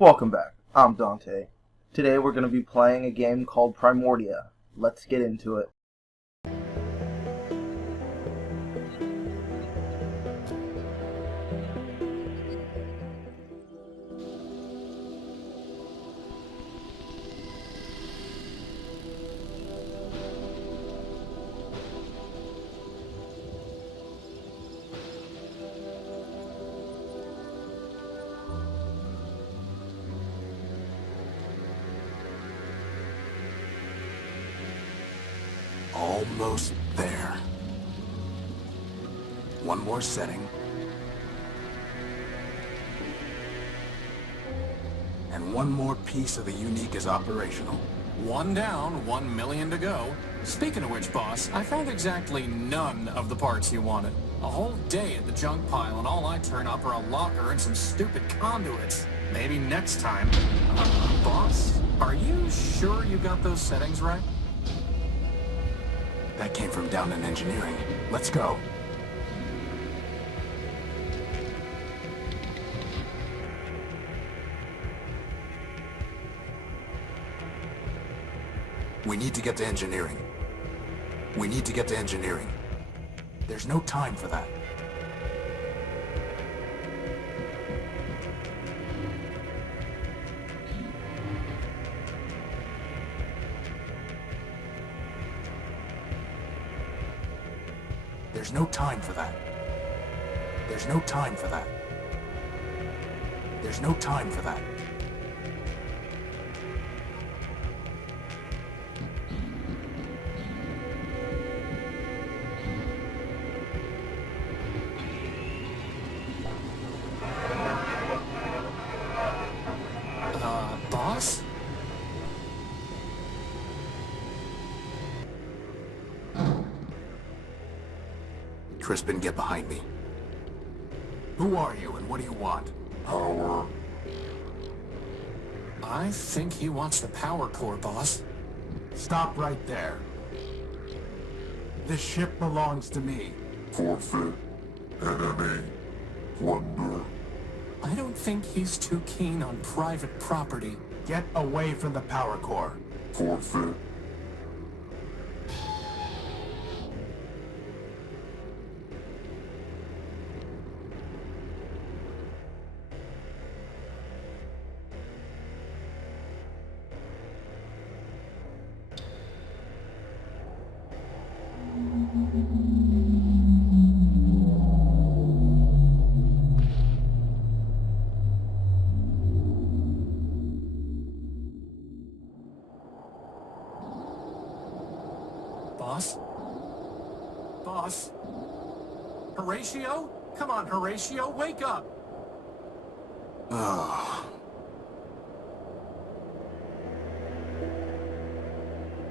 Welcome back. I'm Dante. Today we're going to be playing a game called Primordia. Let's get into it. Almost there. One more setting. And one more piece of the unique is operational. One down, 1 million to go. Speaking of which, boss, I found exactly none of the parts you wanted. A whole day at the junk pile, and all I turn up are a locker and some stupid conduits. Maybe next time. Boss, are you sure you got those settings right? That came from down in engineering. Let's go. We need to get to engineering. We need to get to engineering. There's no time for that. There's no time for that. There's no time for that. There's no time for that. Boss? Crispin, get behind me. Who are you and what do you want? Power. I think he wants the power core, boss. Stop right there. This ship belongs to me. Forfeit. Enemy. Plunder. I don't think he's too keen on private property. Get away from the power core. Forfeit. Boss? Boss? Horatio? Come on, Horatio, wake up! Oh.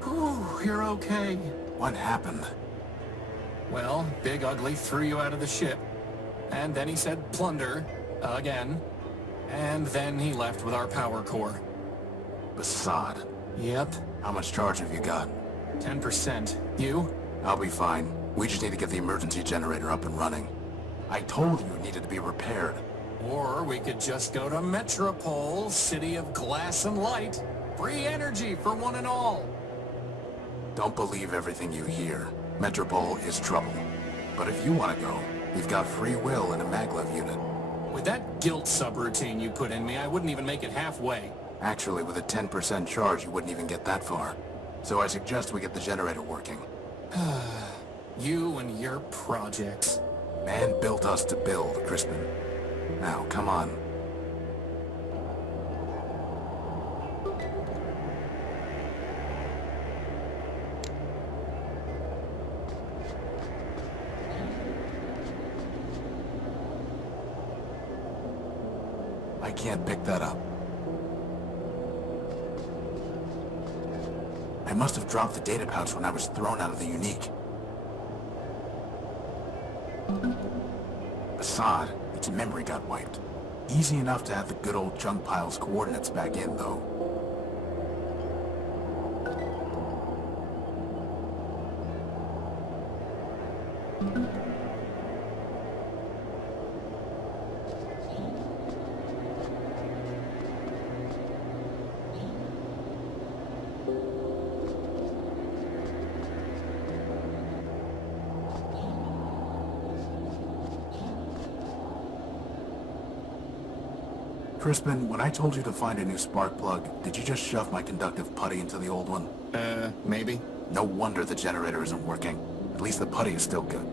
Whew, you're okay. What happened? Well, Big Ugly threw you out of the ship. And then he said plunder, again. And then he left with our power core. Basad. Yep, How much charge have you got? 10%. You? I'll be fine. We just need to get the emergency generator up and running. I told you it needed to be repaired. Or we could just go to Metropole, city of glass and light. Free energy for one and all. Don't believe everything you hear. Metropole is trouble. But if you want to go, you've got free will in a maglev unit. With that guilt subroutine you put in me, I wouldn't even make it halfway. Actually, with a 10% charge, you wouldn't even get that far. So I suggest we get the generator working. You and your projects. Man built us to build, Crispin. Now, come on. I can't pick that up. I must have dropped the data pouch when I was thrown out of the unique. Assad, its memory got wiped. Easy enough to add the good old junk pile's coordinates back in, though. Crispin, when I told you to find a new spark plug, did you just shove my conductive putty into the old one? Maybe. No wonder the generator isn't working. At least the putty is still good.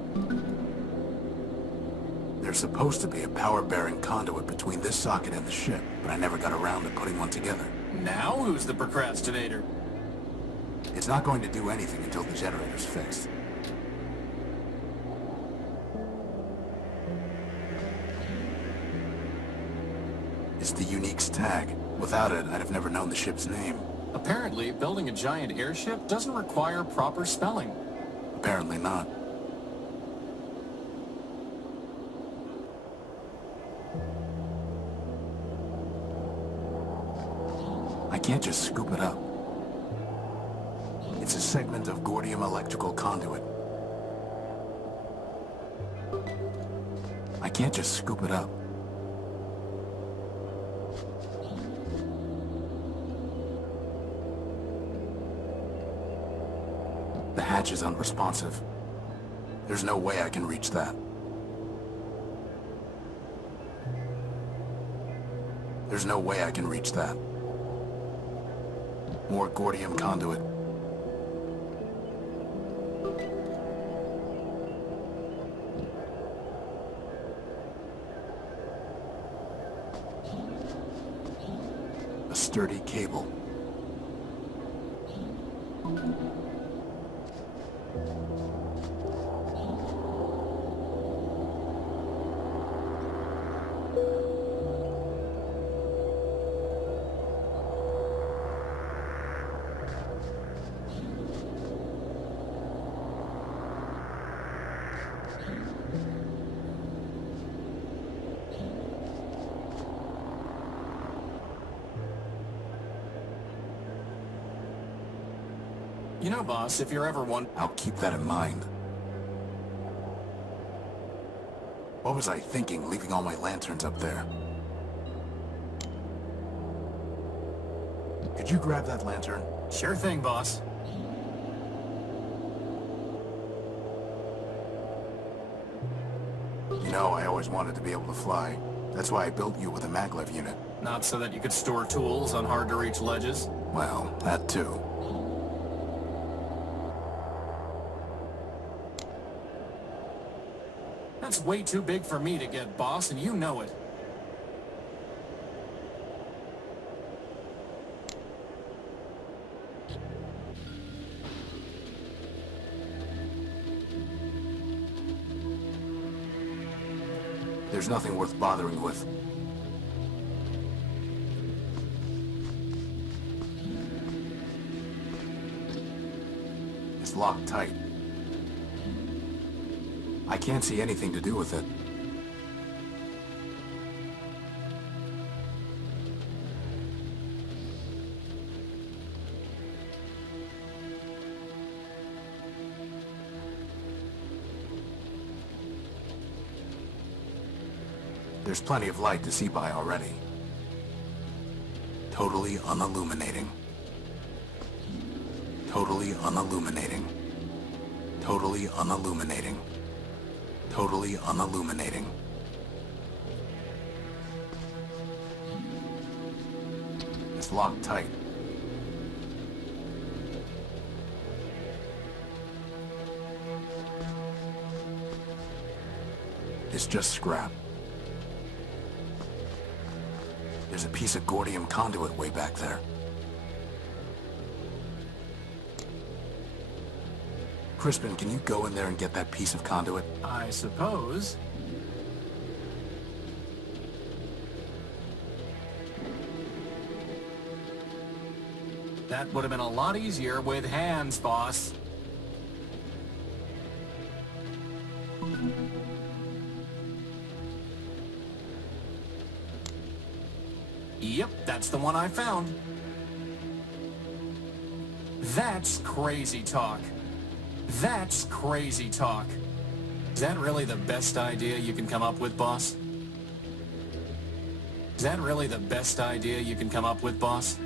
There's supposed to be a power-bearing conduit between this socket and the ship, but I never got around to putting one together. Now who's the procrastinator? It's not going to do anything until the generator's fixed. It's the Unique's tag. Without it, I'd have never known the ship's name. Apparently, building a giant airship doesn't require proper spelling. Apparently not. I can't just scoop it up. It's a segment of Gordium electrical conduit. I can't just scoop it up. The hatch is unresponsive. There's no way I can reach that. There's no way I can reach that. More Gordium conduit. A sturdy cable. You know, boss, if you're ever one... I'll keep that in mind. What was I thinking, leaving all my lanterns up there? Could you grab that lantern? Sure thing, boss. You know, I always wanted to be able to fly. That's why I built you with a maglev unit. Not so that you could store tools on hard-to-reach ledges? Well, that too. That's way too big for me to get, boss, and you know it. There's nothing worth bothering with. It's locked tight. I can't see anything to do with it. There's plenty of light to see by already. Totally unilluminating. Totally unilluminating. Totally unilluminating. Totally unilluminating. It's locked tight. It's just scrap. There's a piece of Gordium conduit way back there. Crispin, can you go in there and get that piece of conduit? I suppose. That would have been a lot easier with hands, boss. Yep, that's the one I found. That's crazy talk. That's crazy talk. Is that really the best idea you can come up with, boss? Is that really the best idea you can come up with, boss?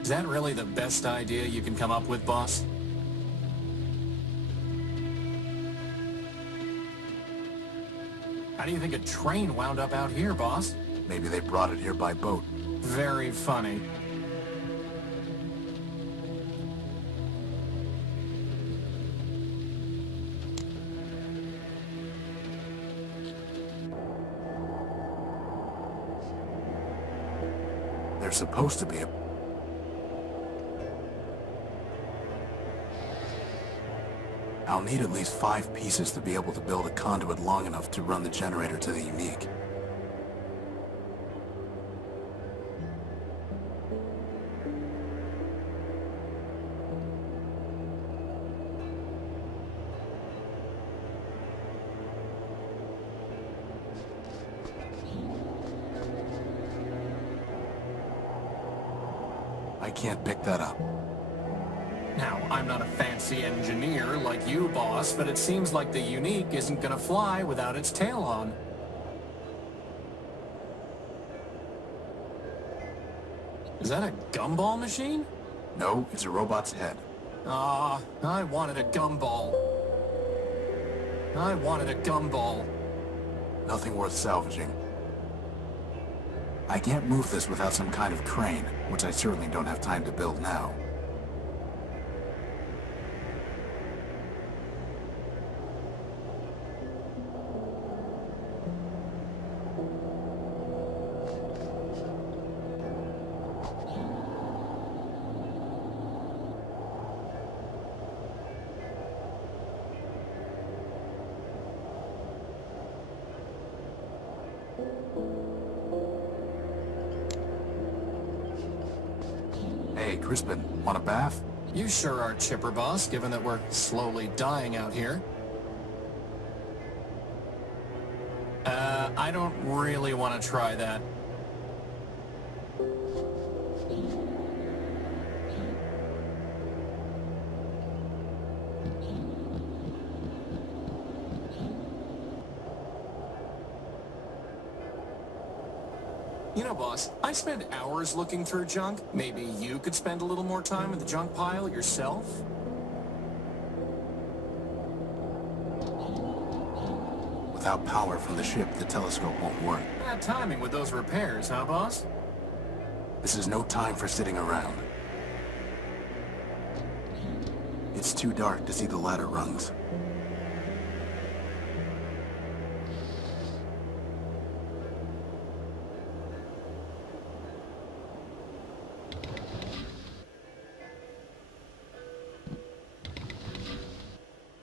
Is that really the best idea you can come up with, boss? How do you think a train wound up out here, boss? Maybe they brought it here by boat. Very funny. There's supposed to be a... I'll need at least 5 pieces to be able to build a conduit long enough to run the generator to the unique. I can't pick that up. Now, I'm not a fancy engineer like you, boss, but it seems like the unique isn't gonna fly without its tail on. Is that a gumball machine? No, it's a robot's head. Ah, I wanted a gumball. I wanted a gumball. Nothing worth salvaging. I can't move this without some kind of crane, which I certainly don't have time to build now. Hey, Crispin, want a bath? You sure are chipper, boss, given that we're slowly dying out here. I don't really want to try that. You know, boss, I spend hours looking through junk. Maybe you could spend a little more time in the junk pile yourself? Without power from the ship, the telescope won't work. Bad timing with those repairs, huh, boss? This is no time for sitting around. It's too dark to see the ladder rungs.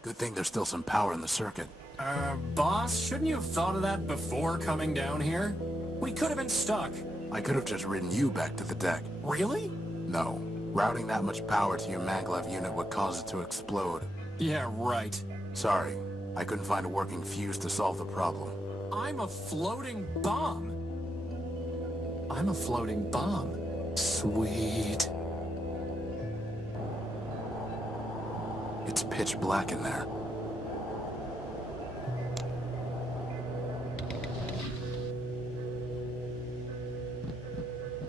Good thing there's still some power in the circuit. Boss, shouldn't you have thought of that before coming down here? We could have been stuck. I could have just ridden you back to the deck. Really? No. Routing that much power to your maglev unit would cause it to explode. Yeah, right. Sorry, I couldn't find a working fuse to solve the problem. I'm a floating bomb. I'm a floating bomb. Sweet. It's pitch black in there.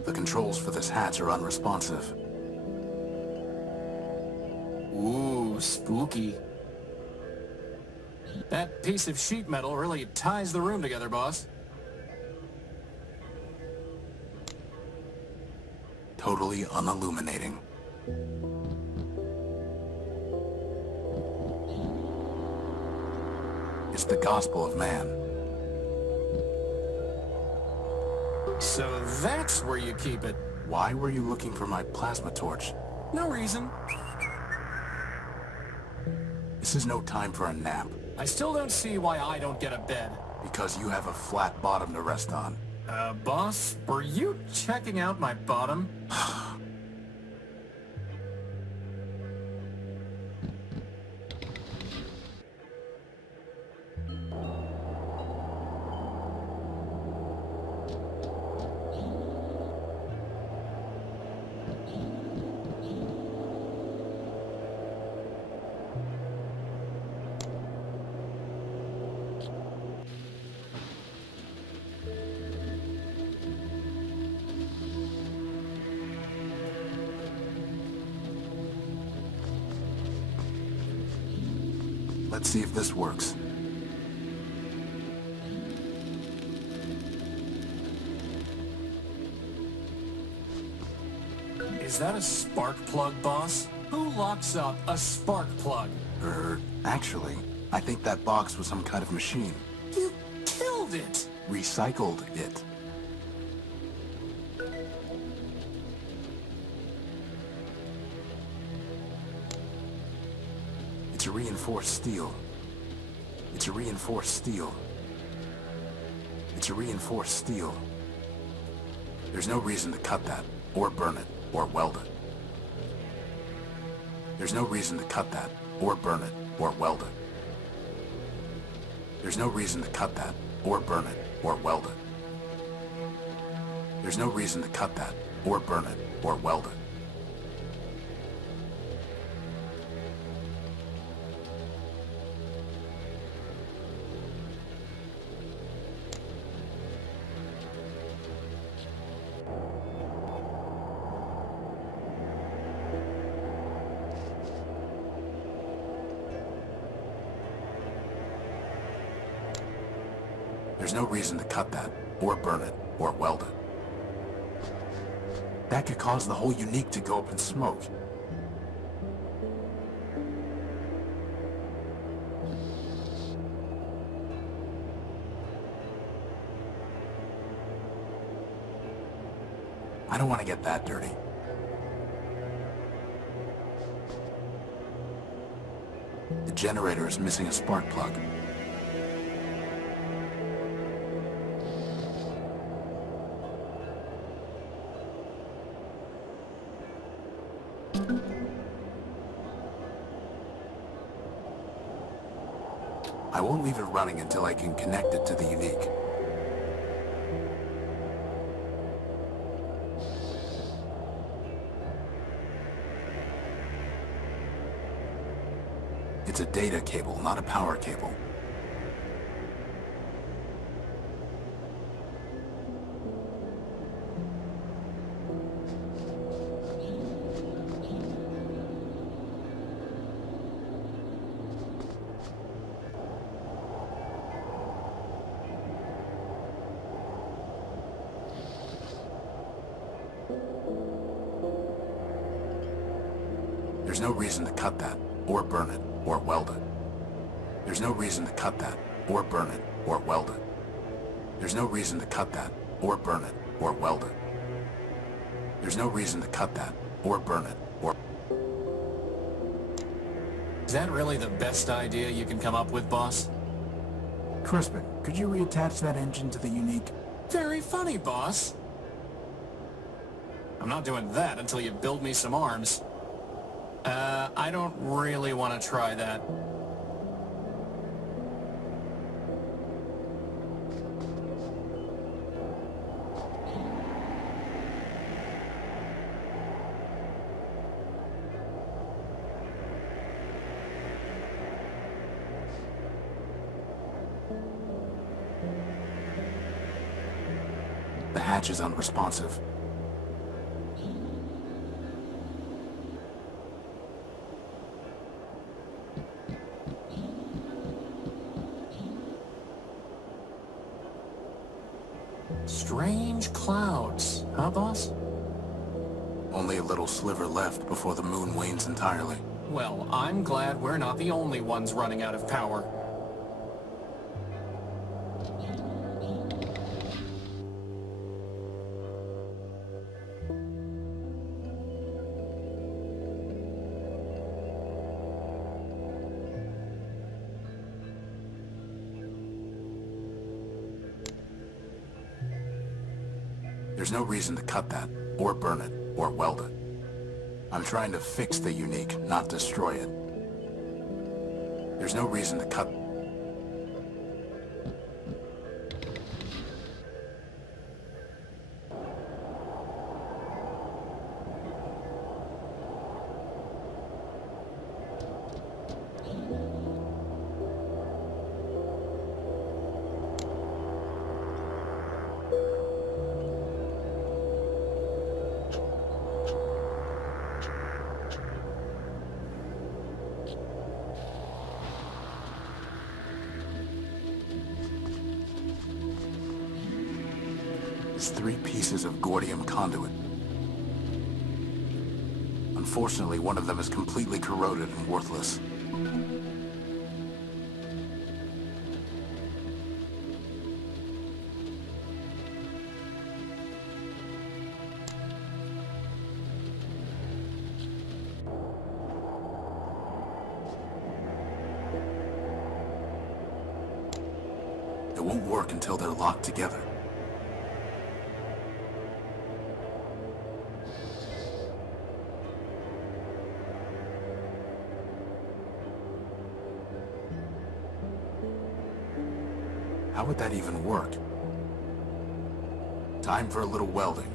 The controls for this hatch are unresponsive. Ooh, spooky. That piece of sheet metal really ties the room together, boss. Totally unilluminating. It's the gospel of man. So that's where you keep it. Why were you looking for my plasma torch? No reason. This is no time for a nap. I still don't see why I don't get a bed. Because you have a flat bottom to rest on. Boss, were you checking out my bottom? Let's see if this works. Is that a spark plug, boss? Who locks up a spark plug? Actually, I think that box was some kind of machine. You killed it! Recycled it. It's a reinforced steel. It's a reinforced steel. It's a reinforced steel. There's no reason to cut that, or burn it, or weld it. There's no reason to cut that, or burn it, or weld it. There's no reason to cut that, or burn it, or weld it. There's no reason to cut that, or burn it, or weld it. There's no reason to cut that, or burn it, or weld it. That could cause the whole unique to go up in smoke. I don't want to get that dirty. The generator is missing a spark plug. I won't leave it running until I can connect it to the unique. It's a data cable, not a power cable. There's no reason to cut that, or burn it, or weld it. There's no reason to cut that, or burn it, or weld it. There's no reason to cut that, or burn it, or weld it. There's no reason to cut that, or burn it, or... Is that really the best idea you can come up with, boss? Crispin, could you reattach that engine to the unique? Very funny, boss. I'm not doing that until you build me some arms. I don't really want to try that. The hatch is unresponsive. Strange clouds, huh, boss? Only a little sliver left before the moon wanes entirely. Well, I'm glad we're not the only ones running out of power. There's no reason to cut that, or burn it, or weld it. I'm trying to fix the unique, not destroy it. There's no reason to cut... It's 3 pieces of Gordium conduit. Unfortunately, one of them is completely corroded and worthless. It won't work until they're locked together. How would that even work? Time for a little welding.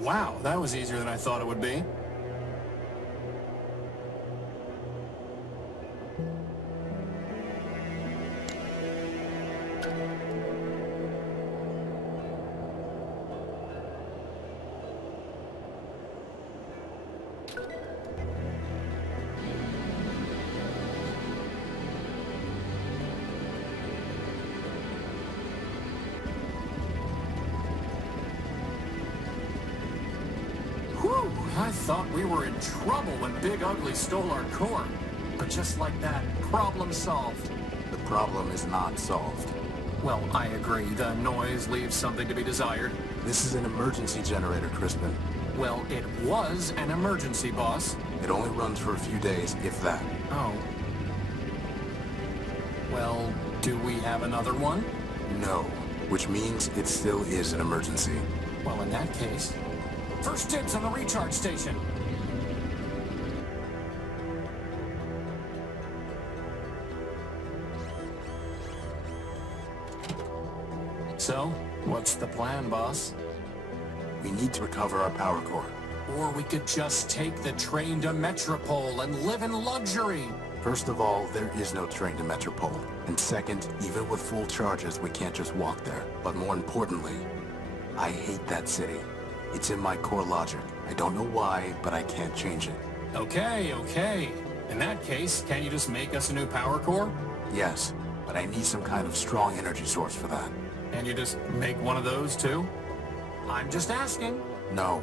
Wow, that was easier than I thought it would be. Whew, I thought we were in trouble when Big Ugly stole our core. But just like that, problem solved. The problem is not solved. Well, I agree. The noise leaves something to be desired. This is an emergency generator, Crispin. Well, it was an emergency, boss. It only runs for a few days, if that. Oh. Well, do we have another one? No, which means it still is an emergency. Well, in that case, first dibs on the recharge station. So, what's the plan, boss? We need to recover our power core. Or we could just take the train to Metropole and live in luxury. First of all, there is no train to Metropole. And second, even with full charges, we can't just walk there. But more importantly, I hate that city. It's in my core logic. I don't know why, but I can't change it. Okay. In that case, can't you just make us a new power core? Yes, but I need some kind of strong energy source for that. And you just make one of those too? I'm just asking. No,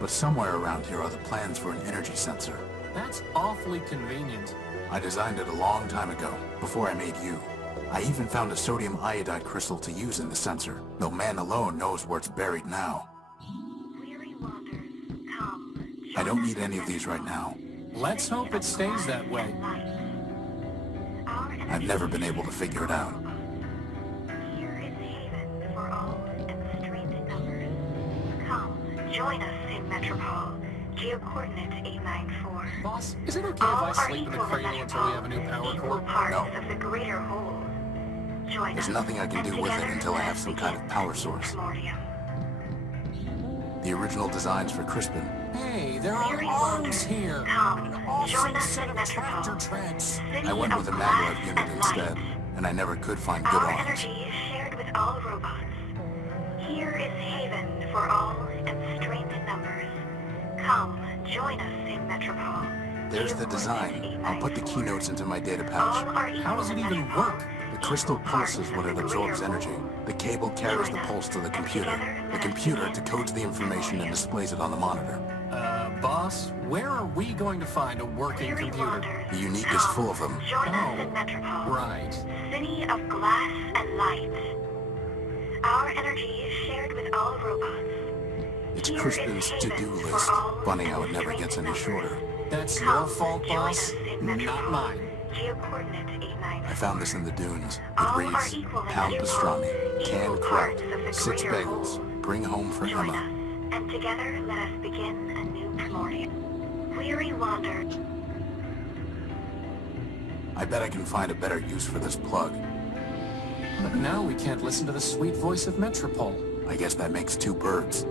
but somewhere around here are the plans for an energy sensor. That's awfully convenient. I designed it a long time ago, before I made you. I even found a sodium iodide crystal to use in the sensor, though man alone knows where it's buried now. I don't need any of these right now. Let's hope it stays that way. I've never been able to figure it out. Here is haven for all and straight numbers. Come, join us in Metropole. Geo-coordinate 894. Boss, is it okay if I sleep in the cradle until we have a new power Equal core? parts No. of the greater whole. Join There's us, nothing I can and do with it together until I let have us some kind of begin power a new source. primordium. The original designs for Crispin. Hey, there are Weary arms wanderers, here. come, An awesome join us set in of tractor Metropole. treads. City I went of with a glass maglev unit and instead, light. and I never could find good Our arms. energy is shared with all robots. Here is haven for all and strength in numbers. Come, join us in Metropole. There's the design. I'll put the keynotes into my data pouch. All are equal How does it in even Metropole. work? The crystal pulses when it absorbs energy. The cable carries the pulse to the computer. The computer decodes the information and displays it on the monitor. Boss, where are we going to find a working Weary computer? wanderers, The Unique is full of them. Join us Oh, in Metropole. right. City of glass and light. Our energy is shared with all robots. It's Here Crispin's is haven to-do for list. all Funny how it and never strength gets in any numbers. shorter. That's Come, your fault, join boss, us in not Metropole. mine. Geo-coordinate 894. I found this in the dunes. It All are reads, equal in pound Metropole. pastrami, Equal canned parts crab, of the 6 greater bagels, whole. bring home for Join Emma. us, and together let us begin a new primordium. Weary wander. I bet I can find a better use for this plug. But now we can't listen to the sweet voice of Metropole. I guess that makes 2 birds.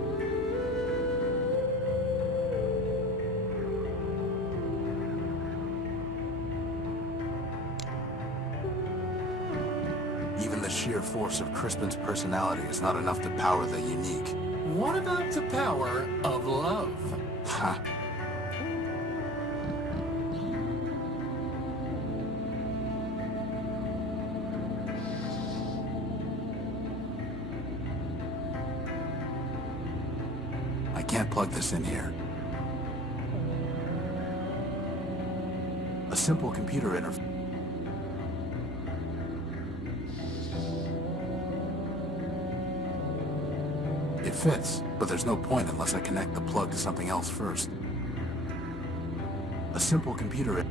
Even the sheer force of Crispin's personality is not enough to power the Unique. What about the power of love? Ha! I can't plug this in here. A simple computer interface. It fits, but there's no point unless I connect the plug to something else first. A simple computer.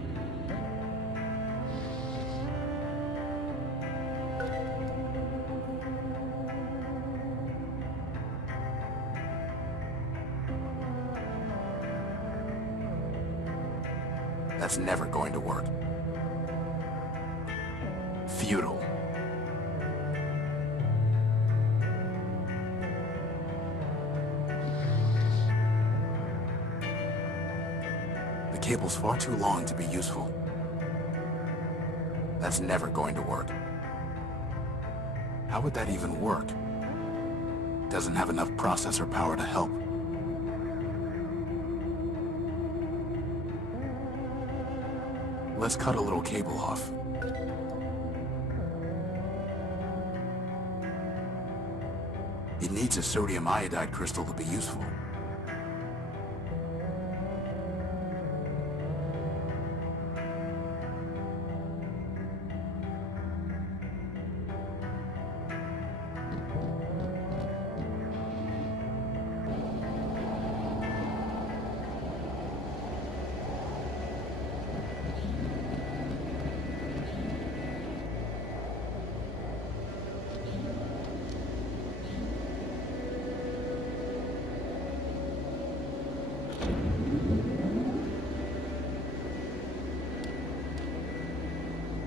That's never going to work. Futile. The cable's far too long to be useful. That's never going to work. How would that even work? Doesn't have enough processor power to help. Let's cut a little cable off. It needs a sodium iodide crystal to be useful.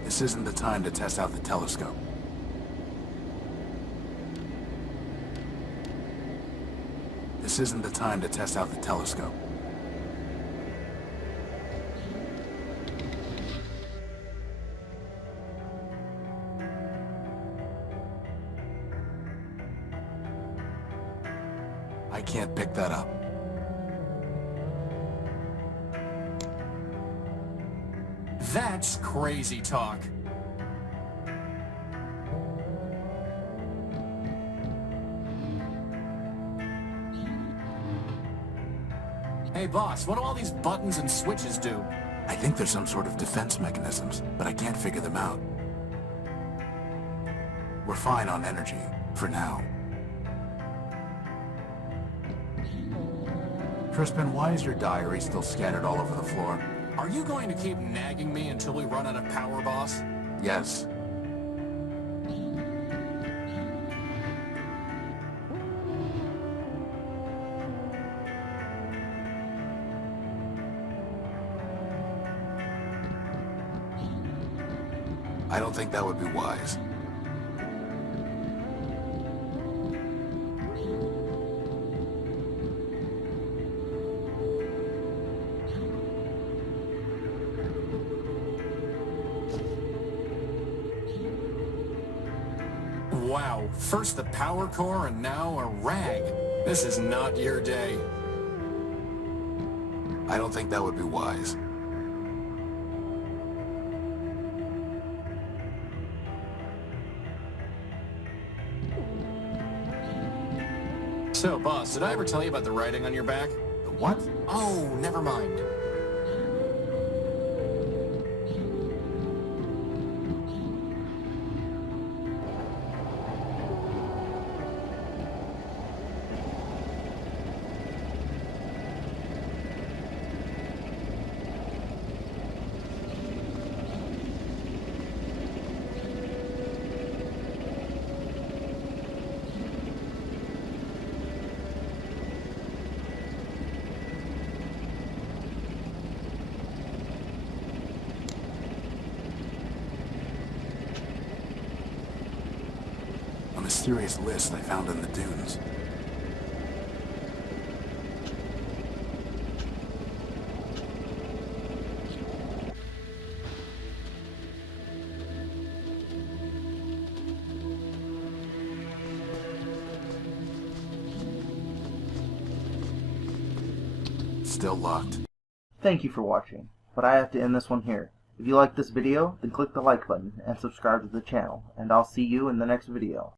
This isn't the time to test out the telescope. This isn't the time to test out the telescope. I can't pick that up. That's crazy talk. Hey boss, what do all these buttons and switches do? I think there's some sort of defense mechanisms, but I can't figure them out. We're fine on energy, for now. Crispin, why is your diary still scattered all over the floor? Are you going to keep nagging me until we run out of power, boss? Yes. I don't think that would be wise. Wow, first the power core and now a rag. This is not your day. I don't think that would be wise. So, boss, did I ever tell you about the writing on your back? The what? Oh, never mind. A mysterious list I found in the dunes. Still locked. Thank you for watching, but I have to end this one here. If you like this video, then click the like button and subscribe to the channel, and I'll see you in the next video.